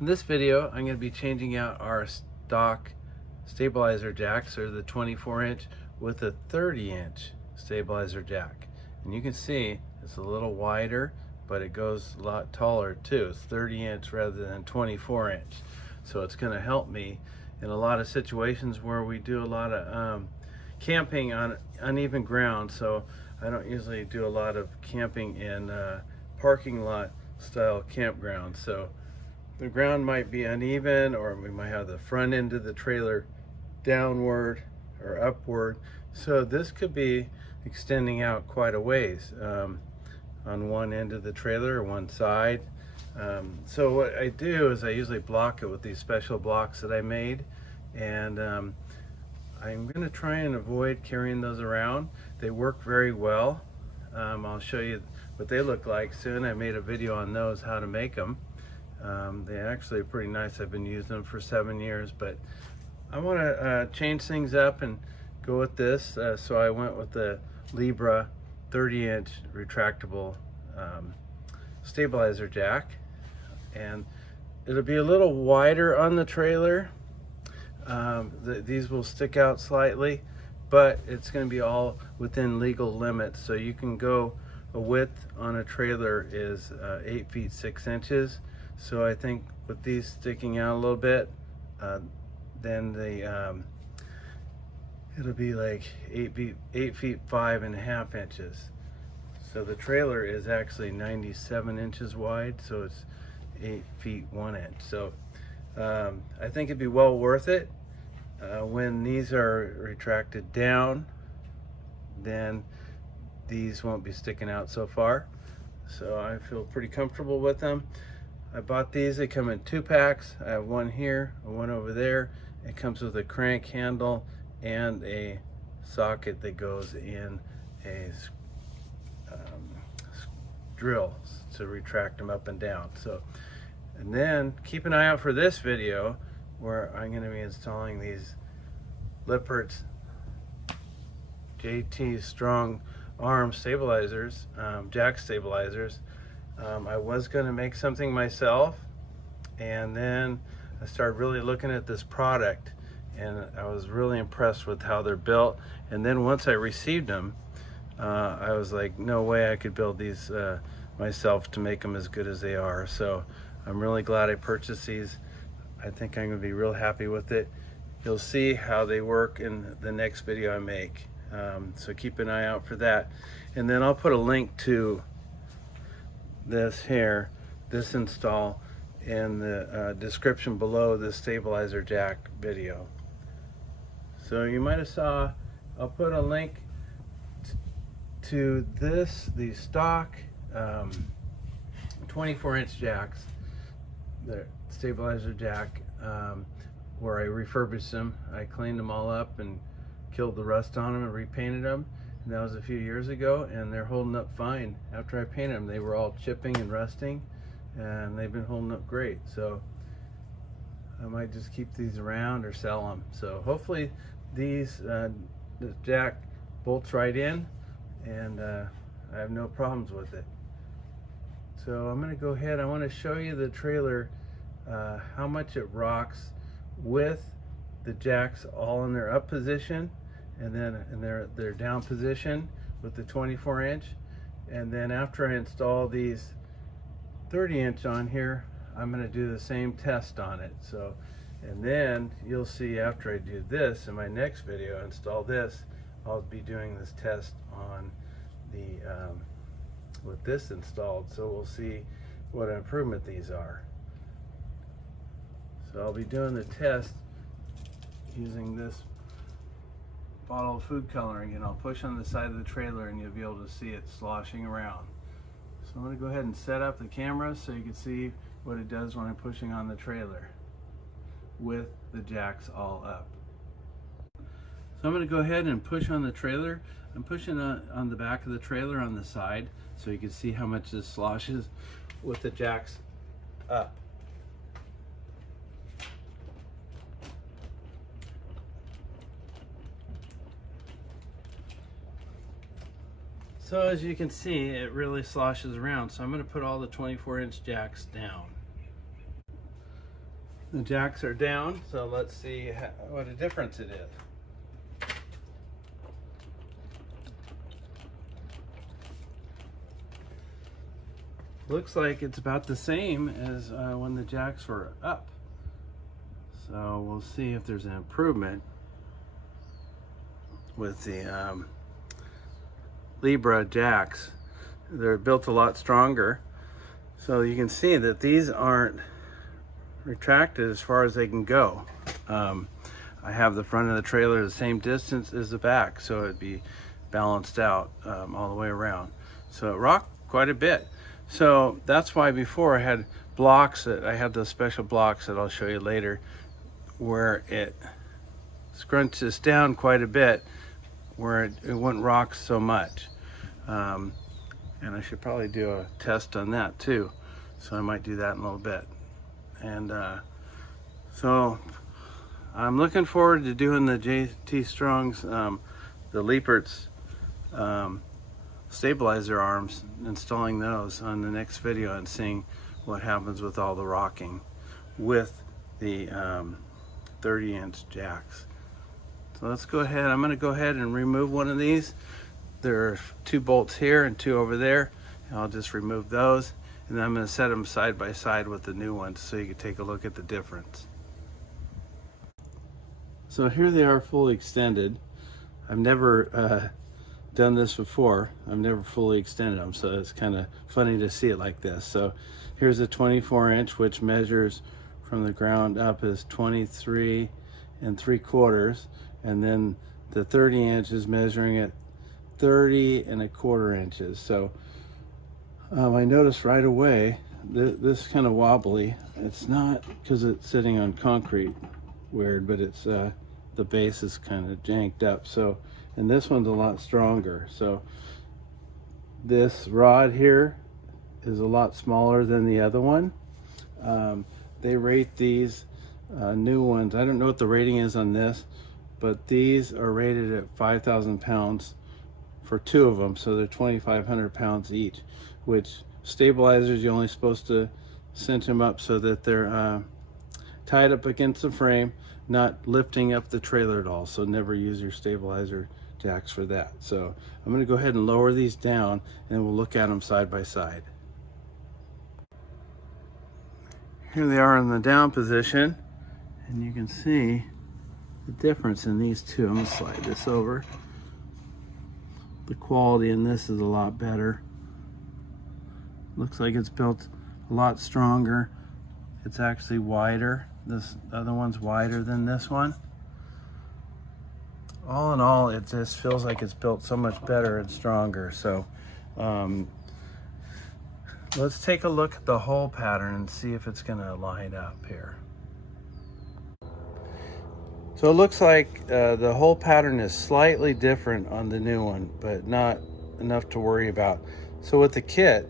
In this video, I'm going to be changing out our stock stabilizer jacks, or the 24-inch with a 30-inch stabilizer jack. And you can see it's a little wider, but it goes a lot taller too. It's 30-inch rather than 24-inch. So it's going to help me in a lot of situations where we do a lot of camping on uneven ground. So I don't usually do a lot of camping in parking lot style campground. So the ground might be uneven, or we might have the front end of the trailer downward or upward. So this could be extending out quite a ways on one end of the trailer or one side. So what I do is I usually block it with these special blocks that I made, and I'm going to try and avoid carrying those around. They work very well. I'll show you what they look like soon. I made a video on those, how to make them. They actually are pretty nice. I've been using them for 7 years, but I want to change things up and go with this. So I went with the Libra 30-inch retractable stabilizer jack, and it'll be a little wider on the trailer. These will stick out slightly, but it's going to be all within legal limits. So you can go, a width on a trailer is 8 feet 6 inches. So I think with these sticking out a little bit, then it'll be like 8 feet 5.5 inches. So the trailer is actually 97 inches wide, so it's 8 feet 1 inch. So I think it'd be well worth it. When these are retracted down, then these won't be sticking out so far. So I feel pretty comfortable with them. I bought these. They come in 2 packs. I have one here and one over there. It comes with a crank handle and a socket that goes in a drill to retract them up and down. So, and then keep an eye out for this video where I'm going to be installing these Lippert's JT Strong Arm stabilizers, jack stabilizers. I was going to make something myself, and then I started really looking at this product, and I was really impressed with how they're built. And then once I received them, I was like, no way I could build these myself to make them as good as they are. So I'm really glad I purchased these. I think I'm going to be real happy with it. You'll see how they work in the next video I make. So keep an eye out for that. And then I'll put a link to this install in the description below the stabilizer jack video. So you might have saw, I'll put a link to the stock 24-inch jacks, the stabilizer jack, where I refurbished them. I cleaned them all up and killed the rust on them and repainted them. And that was a few years ago, and they're holding up fine. After I painted them, they were all chipping and rusting, and they've been holding up great. So I might just keep these around or sell them. So hopefully these, the jack bolts right in, and I have no problems with it. So I'm going to go ahead. I want to show you the trailer, how much it rocks with the jacks all in their up position, and then in their down position with the 24-inch. And then after I install these 30-inch on here, I'm going to do the same test on it. So, and then you'll see after I do this in my next video, install this, I'll be doing this test on the with this installed. So we'll see what improvement these are. So I'll be doing the test using this bottle of food coloring, and I'll push on the side of the trailer and you'll be able to see it sloshing around. So I'm going to go ahead and set up the camera so you can see what it does when I'm pushing on the trailer with the jacks all up. So I'm going to go ahead and push on the trailer. I'm pushing on the back of the trailer on the side so you can see how much this sloshes with the jacks up. So as you can see, it really sloshes around. So I'm going to put all the 24-inch jacks down. The jacks are down, so let's see what a difference it is. Looks like it's about the same as when the jacks were up. So we'll see if there's an improvement with the Libra jacks. They're built a lot stronger. So you can see that these aren't retracted as far as they can go. I have the front of the trailer the same distance as the back, so it'd be balanced out all the way around. So it rocked quite a bit. So that's why before I had blocks that I have those special blocks that I'll show you later, where it scrunches down quite a bit, where it wouldn't rock so much. And I should probably do a test on that too. So I might do that in a little bit. And so I'm looking forward to doing the JT Strong's, the Liebert's stabilizer arms, installing those on the next video and seeing what happens with all the rocking with the 30-inch jacks. So let's go ahead. I'm going to go ahead and remove one of these. There are 2 bolts here and 2 over there. And I'll just remove those, and then I'm going to set them side by side with the new ones so you can take a look at the difference. So here they are fully extended. I've never done this before. I've never fully extended them, so it's kind of funny to see it like this. So here's a 24-inch, which measures from the ground up as 23 3/4, and then the 30-inch is measuring at 30 1/4 inches. So I noticed right away this is kind of wobbly. It's not because it's sitting on concrete weird, but it's the base is kind of janked up. So, and this one's a lot stronger. So this rod here is a lot smaller than the other one. They rate these new ones, I don't know what the rating is on this, but these are rated at 5,000 pounds for 2 of them, so they're 2,500 pounds each, which stabilizers, you're only supposed to cinch them up so that they're tied up against the frame, not lifting up the trailer at all. So never use your stabilizer jacks for that. So I'm going to go ahead and lower these down, and we'll look at them side by side. Here they are in the down position, and you can see the difference in these two. I'm going to slide this over. The quality in this is a lot better. Looks like it's built a lot stronger. It's actually wider. This other one's wider than this one. All in all, it just feels like it's built so much better and stronger. So let's take a look at the hole pattern and see if it's going to line up here. So it looks like the hole pattern is slightly different on the new one, but not enough to worry about. So with the kit,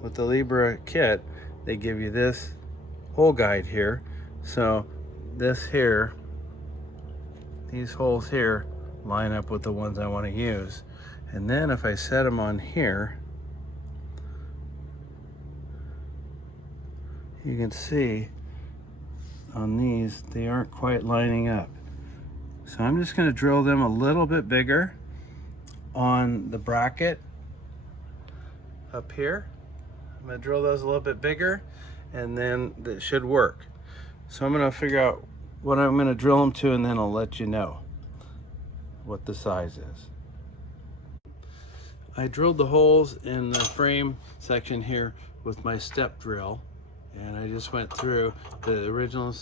with the Libra kit, they give you this hole guide here. So this here, these holes here line up with the ones I want to use. And then if I set them on here, you can see on these, they aren't quite lining up. So I'm just going to drill them a little bit bigger on the bracket up here. I'm going to drill those a little bit bigger, and then that should work. So I'm going to figure out what I'm going to drill them to, and then I'll let you know what the size is. I drilled the holes in the frame section here with my step drill, and I just went through. The original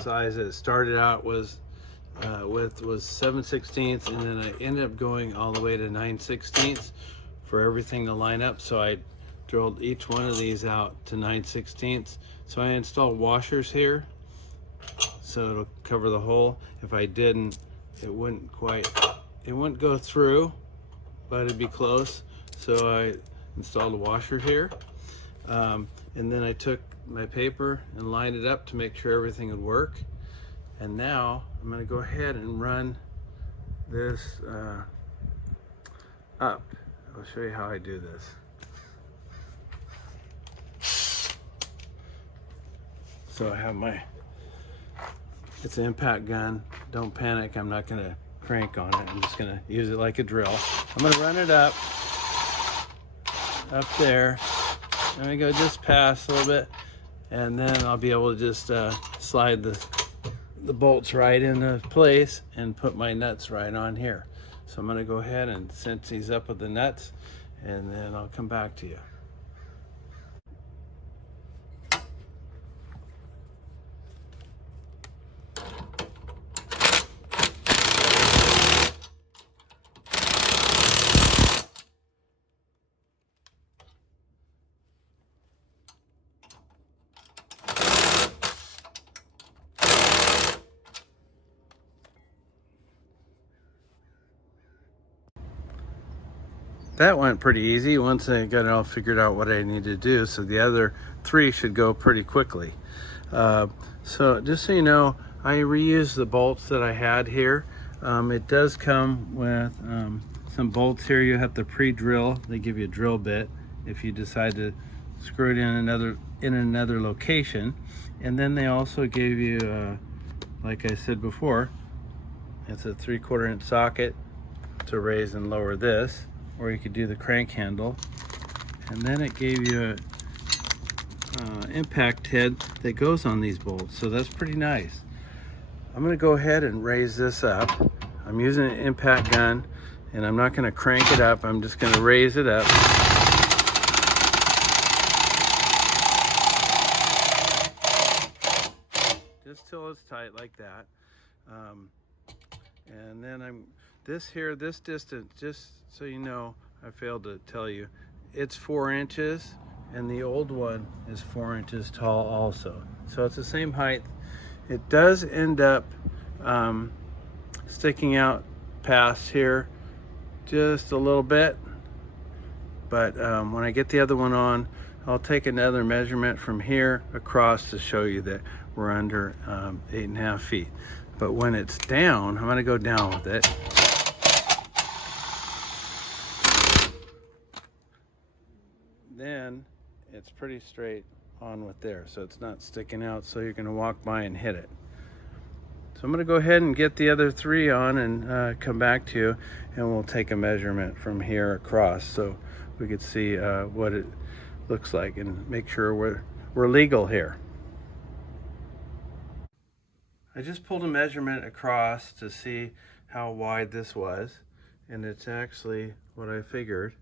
size that it started out was 7/16, and then I ended up going all the way to 9/16 for everything to line up. So I drilled each one of these out to 9/16. So I installed washers here, so it'll cover the hole. If I didn't, it wouldn't go through, but it'd be close. So I installed a washer here, and then I took my paper and lined it up to make sure everything would work. And now I'm going to go ahead and run this up. I'll show you how I do this. So I have it's an impact gun. Don't panic, I'm not gonna crank on it. I'm just gonna use it like a drill. I'm gonna run it up there. I'm gonna go just past a little bit, and then I'll be able to just slide the bolts right into place and put my nuts right on here. So I'm gonna go ahead and cinch these up with the nuts, and then I'll come back to you. That went pretty easy once I got it all figured out what I needed to do. So the other 3 should go pretty quickly. So just so you know, I reused the bolts that I had here. It does come with some bolts here you have to pre-drill. They give you a drill bit if you decide to screw it in another location. And then they also gave you, like I said before, it's a 3/4 inch socket to raise and lower this, or you could do the crank handle. And then it gave you a impact head that goes on these bolts, so that's pretty nice. I'm going to go ahead and raise this up. I'm using an impact gun, and I'm not going to crank it up. I'm just going to raise it up. Just till it's tight like that. And then this distance, just so you know, I failed to tell you, it's 4 inches, and the old one is 4 inches tall also. So it's the same height. It does end up sticking out past here just a little bit, but when I get the other one on, I'll take another measurement from here across to show you that we're under 8.5 feet. But when it's down, I'm gonna go down with it. Then it's pretty straight on with there, so it's not sticking out, so you're gonna walk by and hit it. So I'm gonna go ahead and get the other 3 on and come back to you, and we'll take a measurement from here across so we could see what it looks like and make sure we're legal here. I just pulled a measurement across to see how wide this was, and it's actually what I figured.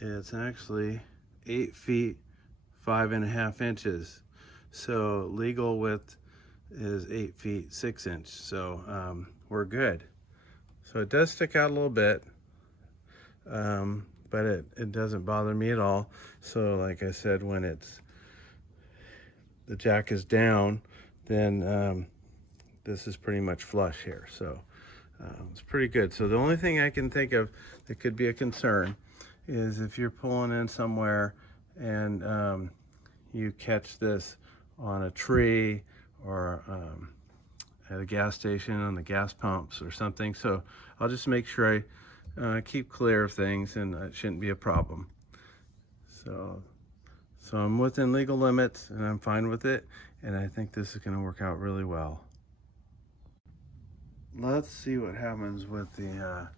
It's actually 8 feet 5.5 inches. So legal width is 8 feet 6 inches. So we're good. So it does stick out a little bit, but it doesn't bother me at all. So like I said, when the jack is down, then this is pretty much flush here. So it's pretty good. So the only thing I can think of that could be a concern is if you're pulling in somewhere and you catch this on a tree or at a gas station on the gas pumps or something. So I'll just make sure I keep clear of things, and it shouldn't be a problem. So I'm within legal limits, and I'm fine with it, and I think this is going to work out really well. Let's see what happens with the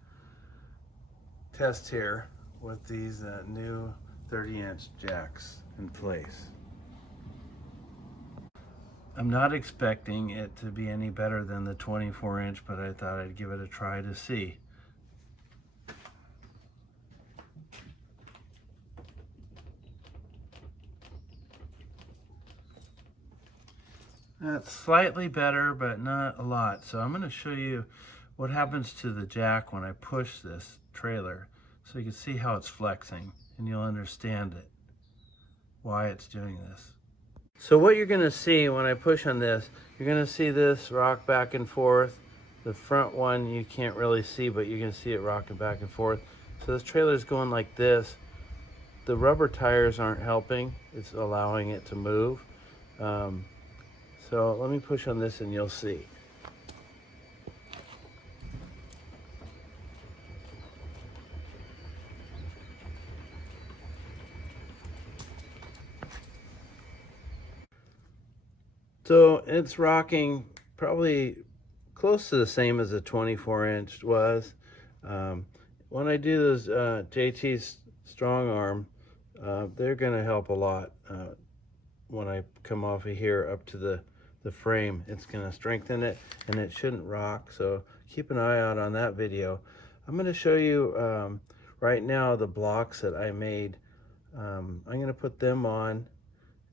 test here with these new 30-inch jacks in place. I'm not expecting it to be any better than the 24-inch, but I thought I'd give it a try to see. That's slightly better, but not a lot. So I'm going to show you what happens to the jack when I push this trailer, so you can see how it's flexing, and you'll understand it, why it's doing this. So what you're going to see when I push on this, you're going to see this rock back and forth. The front one you can't really see, but you can see it rocking back and forth. So this trailer is going like this. The rubber tires aren't helping. It's allowing it to move. So let me push on this and you'll see. So it's rocking probably close to the same as a 24-inch was. When I do those JT's strong arm, they're gonna help a lot. When I come off of here up to the frame, it's gonna strengthen it and it shouldn't rock. So keep an eye out on that video. I'm gonna show you right now the blocks that I made. I'm gonna put them on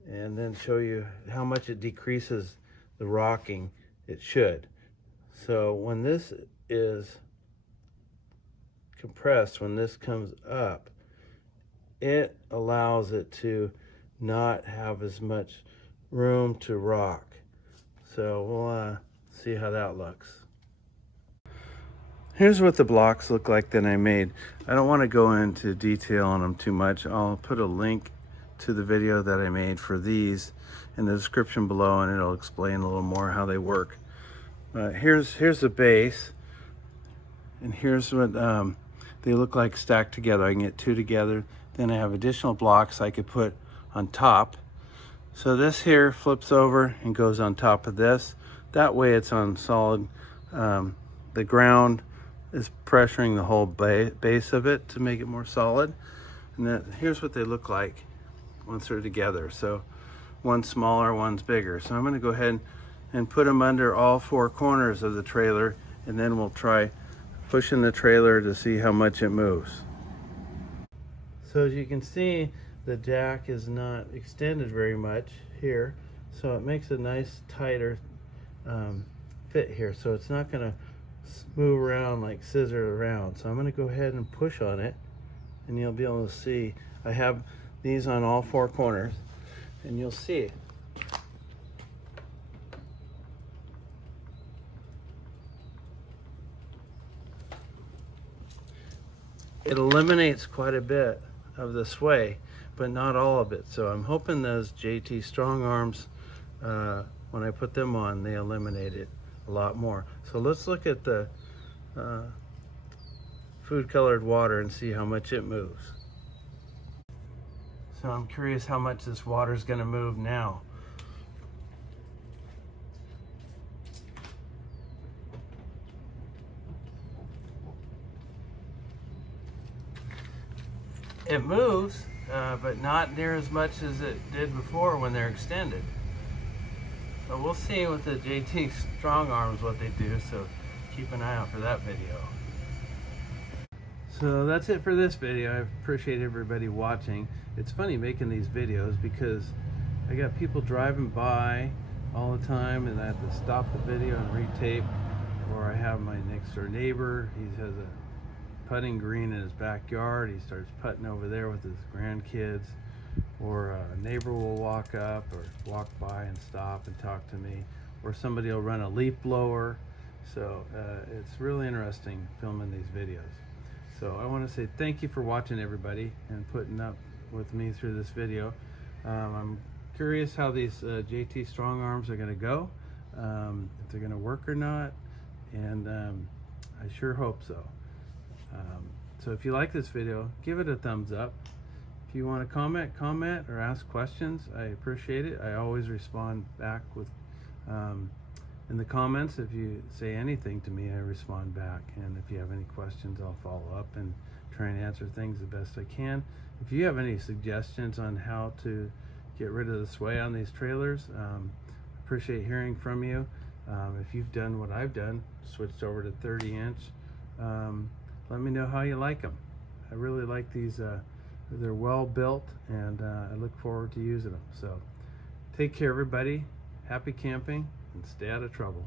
and then show you how much it decreases the rocking. It should. So when this is compressed, when this comes up, it allows it to not have as much room to rock. So we'll see how that looks. Here's what the blocks look like that I made. I don't want to go into detail on them too much. I'll put a link to the video that I made for these in the description below, and it'll explain a little more how they work. Here's the base, and here's what they look like stacked together. I can get two together. Then I have additional blocks I could put on top. So this here flips over and goes on top of this. That way it's on solid. The ground is pressuring the whole base of it to make it more solid. And then here's what they look like once they're together. So one's smaller, one's bigger. So I'm going to go ahead and put them under all four corners of the trailer, and then we'll try pushing the trailer to see how much it moves. So as you can see, the jack is not extended very much here, so it makes a nice tighter fit here. So it's not going to move around like scissor around. So I'm going to go ahead and push on it, and you'll be able to see I have these on all four corners, and you'll see it eliminates quite a bit of the sway, but not all of it. So I'm hoping those JT strong arms, when I put them on, they eliminate it a lot more. So let's look at the food colored water and see how much it moves. So I'm curious how much this water is going to move now. It moves, but not near as much as it did before when they're extended. So we'll see with the JT strong arms what they do, so keep an eye out for that video. So that's it for this video. I appreciate everybody watching. It's funny making these videos because I got people driving by all the time, and I have to stop the video and retape. Or I have my next door neighbor, he has a putting green in his backyard. He starts putting over there with his grandkids. Or a neighbor will walk up or walk by and stop and talk to me. Or somebody will run a leaf blower. So it's really interesting filming these videos. So I want to say thank you for watching, everybody, and putting up with me through this video. I'm curious how these JT strong arms are going to go, if they're going to work or not, and I sure hope so. So if you like this video, give it a thumbs up. If you want to comment or ask questions, I appreciate it. I always respond back with in the comments. If you say anything to me, I respond back, and if you have any questions, I'll follow up and try and answer things the best I can. If you have any suggestions on how to get rid of the sway on these trailers, appreciate hearing from you. If you've done what I've done, switched over to 30-inch, let me know how you like them. I really like these. They're well built, and I look forward to using them. So take care, everybody. Happy camping, and stay out of trouble.